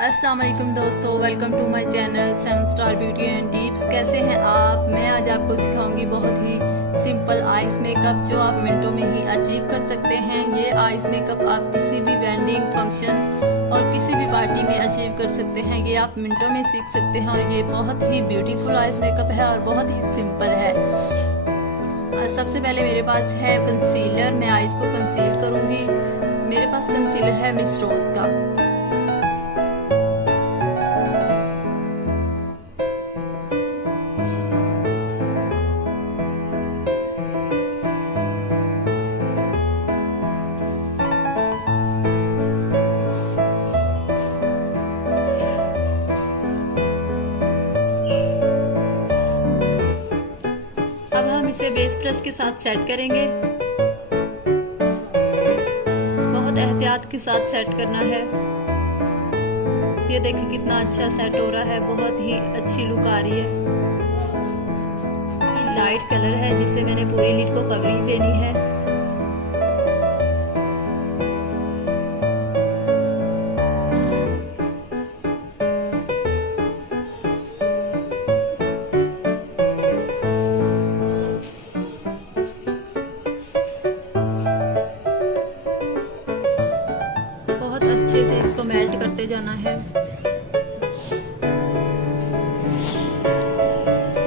अस्सलाम वालेकुम दोस्तों, welcome to my channel 7 star beauty and tips. कैसे हैं आप? मैं आज आपको सिखाऊंगी बहुत ही सिंपल आइस मेकअप जो आप मिनटों में ही अचीव कर सकते हैं। ये आइस मेकअप आप किसी भी वेडिंग फंक्शन और किसी भी पार्टी में अचीव कर सकते हैं। ये आप मिनटों में सीख सकते हैं और ये बहुत ही ब्यूटीफुल आइस मेकअप है और बहुत ही सिंपल है। सबसे पहले मेरे पास है कंसीलर। मैं आइस को कंसील करूंगी। मेरे पास कंसीलर है मिस रोज का। अब हम इसे बेस ब्रश के साथ सेट करेंगे। बहुत एहतियात के साथ सेट करना है। ये देखिए कितना अच्छा सेट हो रहा है, बहुत ही अच्छी लुक आ रही है। ये लाइट कलर है जिससे मैंने पूरी लिड को कवरेज देनी है। अच्छे से इसको मेल्ट करते जाना है।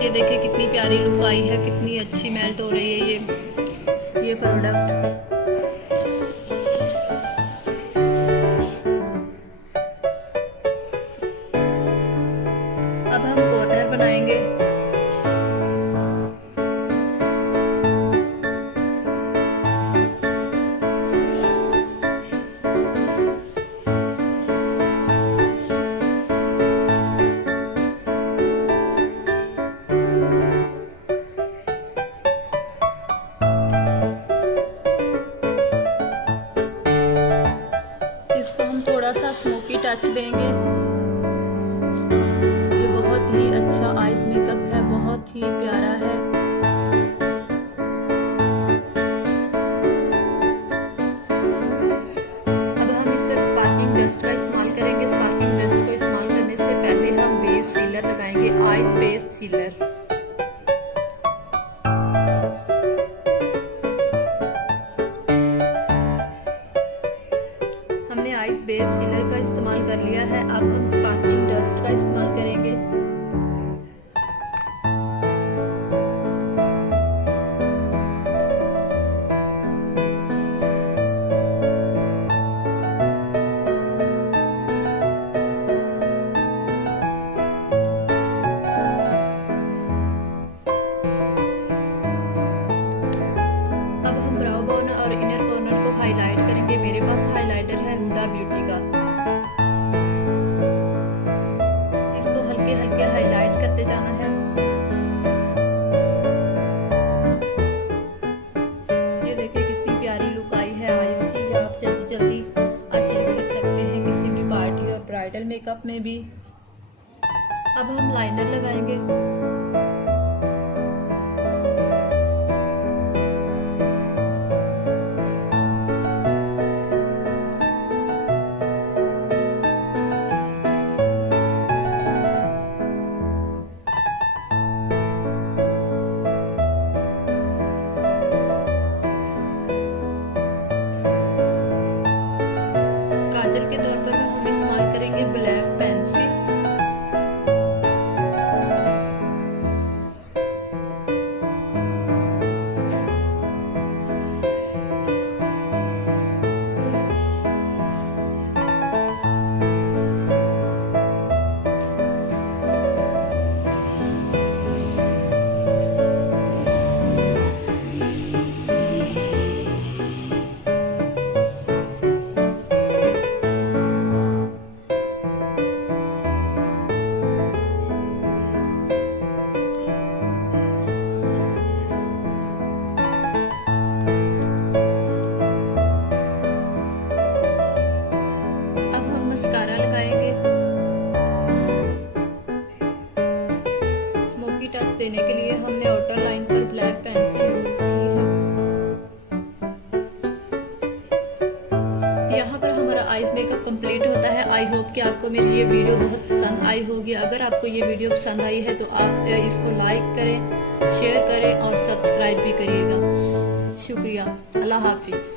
ये देखिए कितनी प्यारी लुक आई है, कितनी अच्छी मेल्ट हो रही है ये प्रोडक्ट। अब हम कॉर्नर बनाएंगे। इसको हम थोड़ा सा स्मोकी टच देंगे। ये बहुत ही अच्छा आइस मेकअप है, बहुत ही प्यारा है। अब हम इस पर स्पार्किंग डस्ट का इस्तेमाल करेंगे। स्पार्किंग डस्ट को इस्तेमाल करने से पहले हम बेस सीलर लगाएंगे, ice base sealer. Ice base sealer का इस्तेमाल कर लिया है। अब हम स्पार्कलिंग डस्ट का इस्तेमाल करेंगे। अब हम ब्राउ बोन और इनर कॉर्नर को हाईलाइट करेंगे। मेरे पास हाइलाइटर है ब्यूटी का। इसको हल्के हल्के हाईलाइट करते जाना है। ये देखिए कितनी प्यारी लुक आई है आइस की। आप जल्दी जल्दी अचीव कर सकते हैं किसी भी पार्टी और ब्राइडल मेकअप में भी। अब हम लाइनर लगाएंगे। काजल के तौर पर हम इस्तेमाल करेंगे ब्लैक पेंसिल। आपको मेरी ये वीडियो बहुत पसंद आई होगी। अगर आपको ये वीडियो पसंद आई है तो आप इसको लाइक करें, शेयर करें और सब्सक्राइब भी करिएगा। शुक्रिया। अल्लाह हाफिज़।